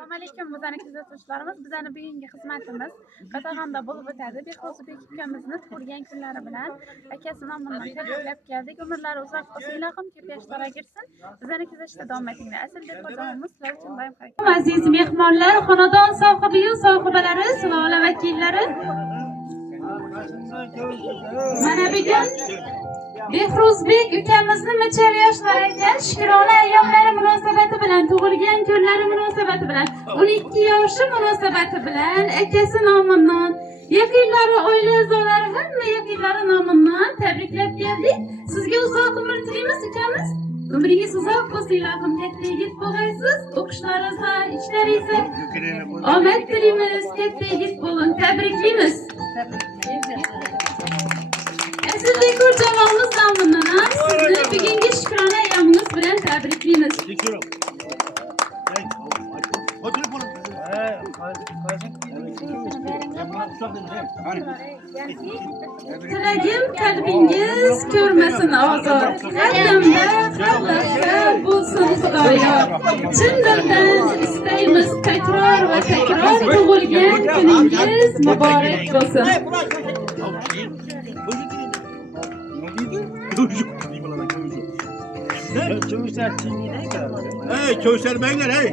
Assalomu alaykum bizani kuzatuvchilarimiz. Bizani bugungi xizmatimiz Qatag'onda bo'lib o'tadi. Bekho'zbek ukamizni tug'ilgan kunlari bilan akasi nomidan tabriklab keldik. Umrlari uzoq bo'lsin, ilohim ko'p yoshlarga kirsin. Bizani kuzatishda davom etinglar. Asldek xo'jamiz sizlar uchun doim harakat. Aziz mehmonlar, xonadon sohibi-yu sohibalari, sulol vakillari. Mana bugun Bekho'zbek ukamizni necha yoshlar ekan, Shikrona ayyomlari munosabati bilan, tug'ilgan kunlari munosabati bilan, 12 yoshi munosabati bilan akasi nomidan, yaqinlari, oila a'zolari, hamma yaqinlari nomidan tabriklab keldik. Sizga uzoq umr tilaymiz ukamiz. Umringiz uzoq bo'lsin, ilohim katta yigit bo'lg'aysiz. O'qishlaringizda, ishlaringizda omad tilaymiz, katta yigit bo'ling, tabriklaymiz. Asldek ko'rjamoqimiz nomidan ham sizni bugungi Shikrona ayyomingiz bilan tabriklaymiz. Tilagim qalbingiz ko'rmasin ozor, har damda xalqqa bo'lsin xudoyo. Chin dildan istaymiz takror va takror tug'ilgan kuningiz muborak bo'lsin. Hey, Kövser Beyler, hey.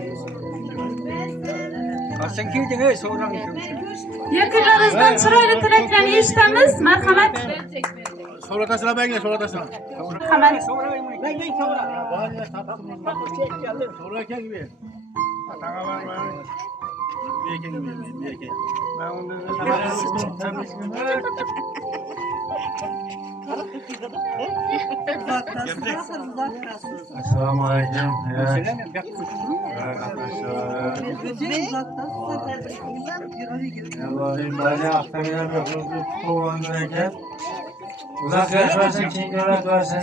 Sen kimdin ey soğuran Yakınlarınızdan çıraylı tilaklarını eshitamiz. Marhamat. Soğratasına Beyler, soğratasına. Marhamat. Soğra gel gibi. Atağa var mı? Bir eken gibi, bir eken. Ben onu Esselamu Aleyküm. Allah'ım bana aktarına bakıldı. Kullanırken uzak yaşarsın, kim görak versin.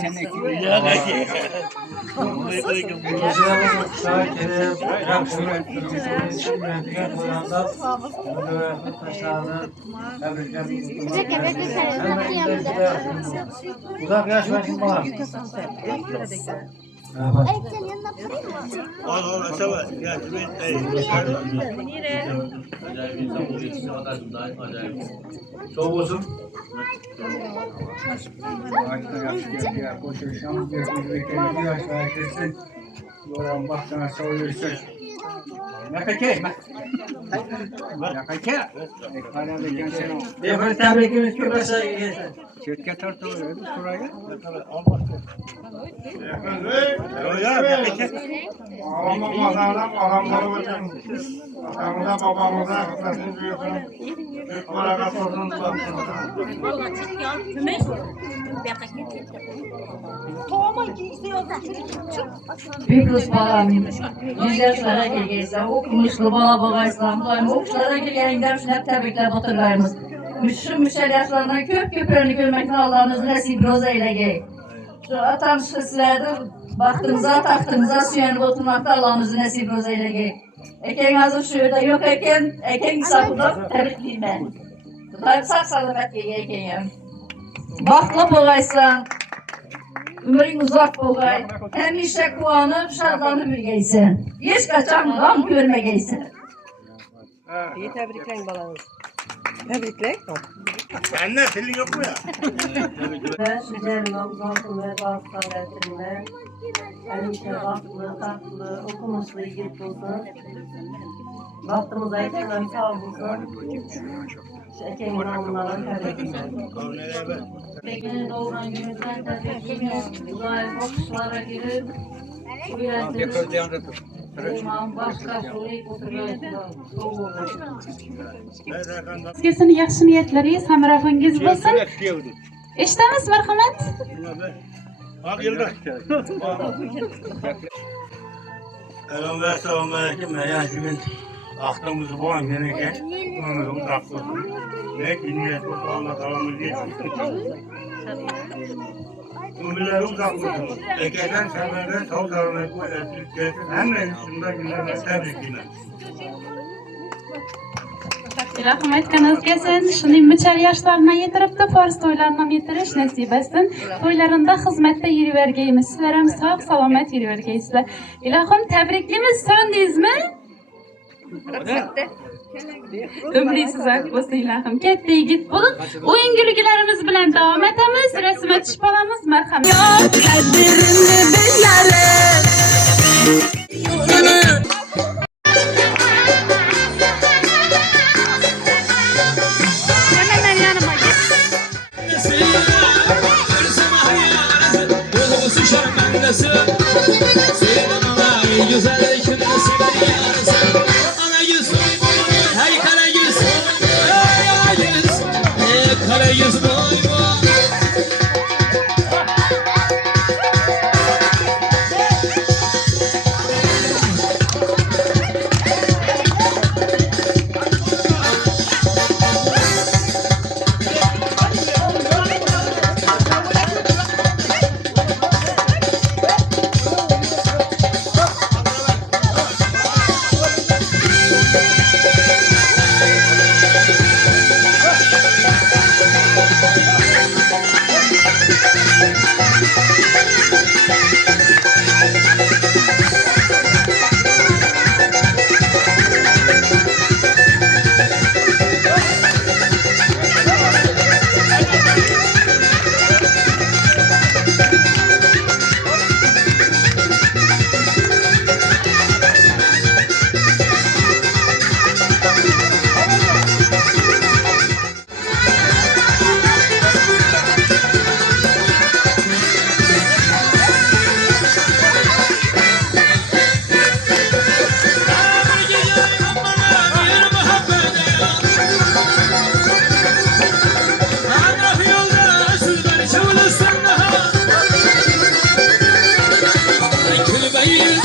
Şakir'im, yakşırım, şimdiye kullandı. Bunu taşlarını tebrikler. Uzak yaşarsın bana. Allah sever. Gel, Çok olsun. Efendim tebrikimiz kübrasa gelsin. Çetke tartılıyor şuraya. Aramıza babamıza kıtasını büyüsün. Baraka sorsun tutsun. Büyük balamın yüzyaşlara gelirse, okumuşlu bala bağaysam, okumuşlara gelenden şunlar tebrikler batırlarımız. Müşel yaşlarından köp önünü görmekten Allah'ınız nasip roza ile gel. Şu atan şıslerde baktığınıza, taktığınıza süyenip oturmakta Allah'ınız nasip roza ile gel. Eken hazır şurada yok eken hesabında tebrikliyim ben. Tutayım sağ salamet gel eken ya. Bakla bağaysan, ömrün uzak boğay, hemişe kuanıp şadlanıp ülgeysen. Hiç kaçan gam görmegeysen. İyi tebrikleyin balanız. Tebrikleyin. Sen ne? Senin yok mu ya? Ve sizlerin uzantın ve bahsederlerinde elimde baklı, tatlı, okumuşlu yigit bulsun. Baktığımızda ekranlar sağ bulsun. Ekeğin namlularına tebrikleyin. Beklenin doğuran gününden tebrikleyin. Uzay okuşlara girip uyartırız. Başka soruyu oturuyoruz. Sizga yaxshi niyatlaringiz, hamrohingiz bo'lsin. Eshitamiz, marhamat. Bak yılda. Selamun aleyküm. Yani şimdi aklımızı bulan gereken ömrümüz aklı. Ne ki niyet olsa Allah kalanımız geçsin. Ömürleri uzak olsun. Ekeden seferden sağ sarılmayı bu etkilik gelsin. Hem de üstünde günlerine tebrikler. Ilohim aytganingizga sen shuning michal yoshlarni yetiribdi, fors to'ylarini ham yetirish nasib etsin. To'ylarında xizmatda yuravergaymiz. Sizlar ham sog' salomat yuravergaysizlar. Ilohim tabriklaymiz, so'ndingizmi? Ömrünüz uzak olsun ilahim. Katta yigit bo'lin. O'yin kulgilarimiz bilan davom etamiz. Rasmga tushib olamiz. Marhamat. Qadrimni bilarim. Hemen yanıma git. Kül